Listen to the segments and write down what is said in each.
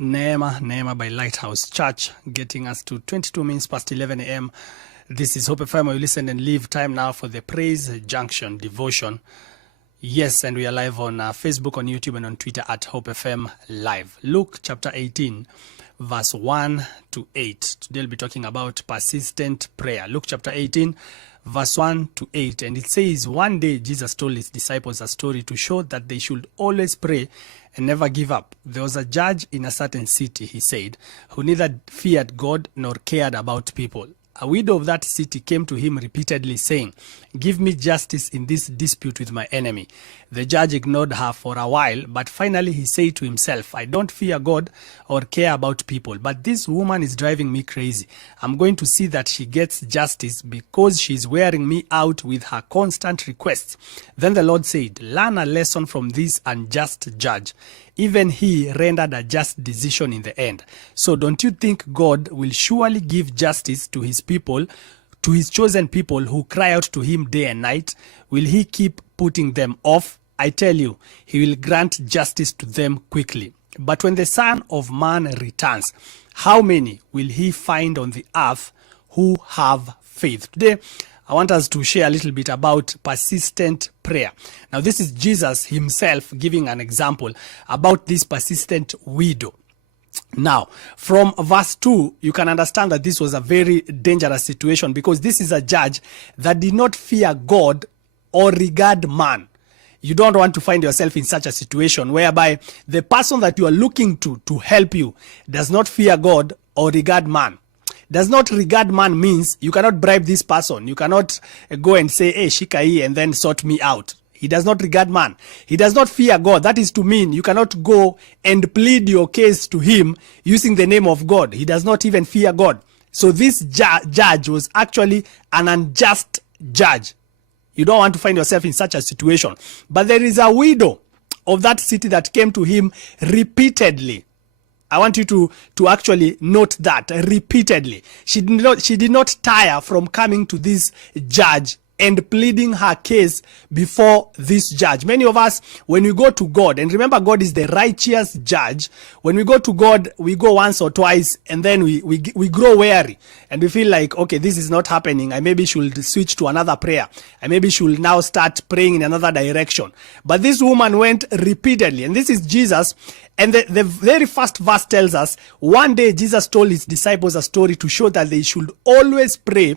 Neema by Lighthouse Church, getting us to 22 minutes past 11 a.m. This is Hope FM. You listen and leave time now for the Praise Junction devotion. Yes, and we are live on Facebook, on YouTube, and on Twitter at Hope FM Live. Luke chapter 18, verse 1 to 8. Today we'll be talking about persistent prayer. Luke chapter 18, verse 1 to 8. And it says, one day Jesus told his disciples a story to show that they should always pray and never give up. There was a judge in a certain city, he said, who neither feared God nor cared about people. A widow of that city came to him repeatedly saying, give me justice in this dispute with my enemy. The judge ignored her for a while, but finally he said to himself, I don't fear God or care about people, but this woman is driving me crazy. I'm going to see that she gets justice because she's wearing me out with her constant requests. Then the Lord said, learn a lesson from this unjust judge. Even he rendered a just decision in the end. So don't you think God will surely give justice to his people, to his chosen people who cry out to him day and night? Will he keep putting them off? I tell you, he will grant justice to them quickly. But when the Son of Man returns, how many will he find on the earth who have faith? Today, I want us to share a little bit about persistent prayer. Now, this is Jesus himself giving an example about this persistent widow. Now, from verse 2, you can understand that this was a very dangerous situation because this is a judge that did not fear God or regard man. You don't want to find yourself in such a situation whereby the person that you are looking to help you does not fear God or regard man. Does not regard man means you cannot bribe this person. You cannot go and say, hey, shika hii and then sort me out. He does not regard man. He does not fear God. That is to mean you cannot go and plead your case to him using the name of God. He does not even fear God. So this judge was actually an unjust judge. You don't want to find yourself in such a situation. But there is a widow of that city that came to him repeatedly. I want you to actually note that repeatedly. She did not tire from coming to this judge and pleading her case before this judge. Many of us, when we go to God, and remember God is the righteous judge, when we go to God, we go once or twice and then we grow weary and we feel like, okay, this is not happening. I maybe should switch to another prayer. I maybe should now start praying in another direction. But this woman went repeatedly, and this is Jesus. And the very first verse tells us, one day Jesus told his disciples a story to show that they should always pray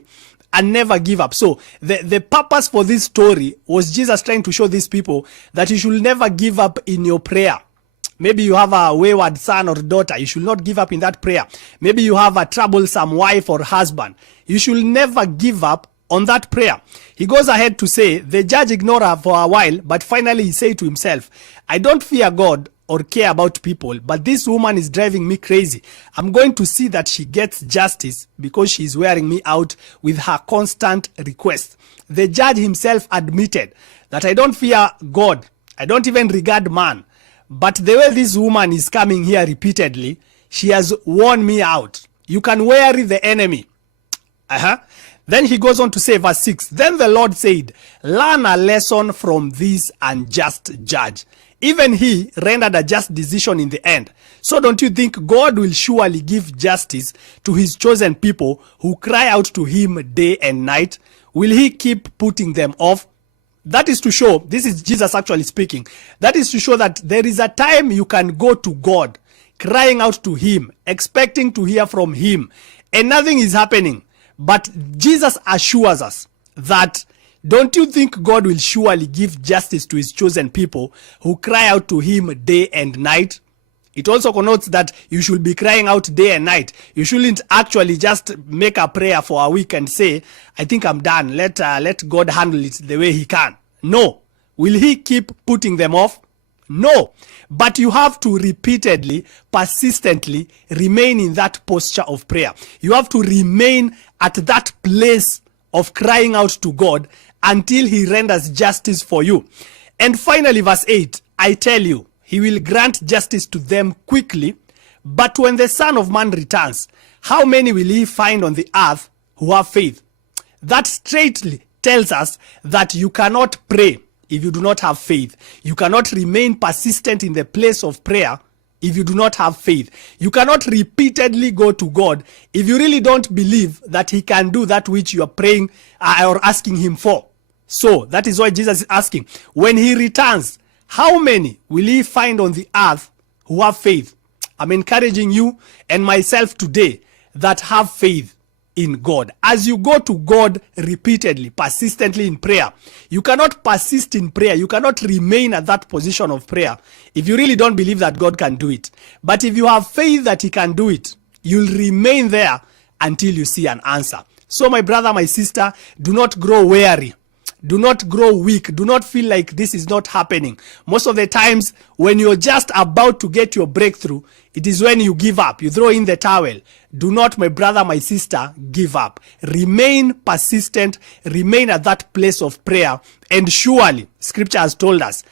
and never give up. So the purpose for this story was Jesus trying to show these people that you should never give up in your prayer. Maybe you have a wayward son or daughter. You should not give up in that prayer. Maybe you have a troublesome wife or husband. You should never give up on that prayer. He goes ahead to say, the judge ignored her for a while, but finally he said to himself, I don't fear God or care about people, but this woman is driving me crazy. I'm going to see that she gets justice because she's wearing me out with her constant requests. The judge himself admitted that I don't fear God. I don't even regard man. But the way this woman is coming here repeatedly, she has worn me out. You can weary the enemy. Then he goes on to say, verse 6, then the Lord said, learn a lesson from this unjust judge. Even he rendered a just decision in the end. So don't you think God will surely give justice to his chosen people who cry out to him day and night? Will he keep putting them off? That is to show, this is Jesus actually speaking, that is to show that there is a time you can go to God, crying out to him, expecting to hear from him, and nothing is happening. But Jesus assures us that don't you think God will surely give justice to his chosen people who cry out to him day and night? It also connotes that you should be crying out day and night. You shouldn't actually just make a prayer for a week and say, I think I'm done. Let God handle it the way he can. No. Will he keep putting them off? No. But you have to repeatedly, persistently remain in that posture of prayer. You have to remain at that place of crying out to God until he renders justice for you. And finally, verse 8, I tell you, he will grant justice to them quickly, but when the Son of Man returns, how many will he find on the earth who have faith? That straightly tells us that you cannot pray if you do not have faith. You cannot remain persistent in the place of prayer if you do not have faith. You cannot repeatedly go to God if you really don't believe that he can do that which you are praying or asking him for. So that is why Jesus is asking, when he returns, how many will he find on the earth who have faith? I'm encouraging you and myself today that have faith in God. As you go to God repeatedly, persistently in prayer, you cannot persist in prayer. You cannot remain at that position of prayer if you really don't believe that God can do it. But if you have faith that he can do it, you'll remain there until you see an answer. So my brother, my sister, do not grow weary. Do not grow weak. Do not feel like this is not happening. Most of the times when you're just about to get your breakthrough, it is when you give up. You throw in the towel. Do not, my brother, my sister, give up. Remain persistent. Remain at that place of prayer. And surely, scripture has told us,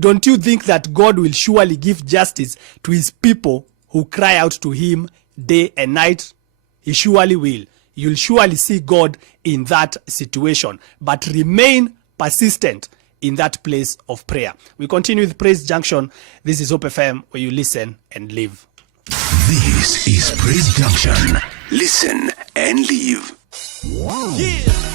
don't you think that God will surely give justice to his people who cry out to him day and night? He surely will. You'll surely see God in that situation. But remain persistent in that place of prayer. We continue with Praise Junction. This is Hope FM, where you listen and live. This is Praise Junction. Listen and live. Yeah.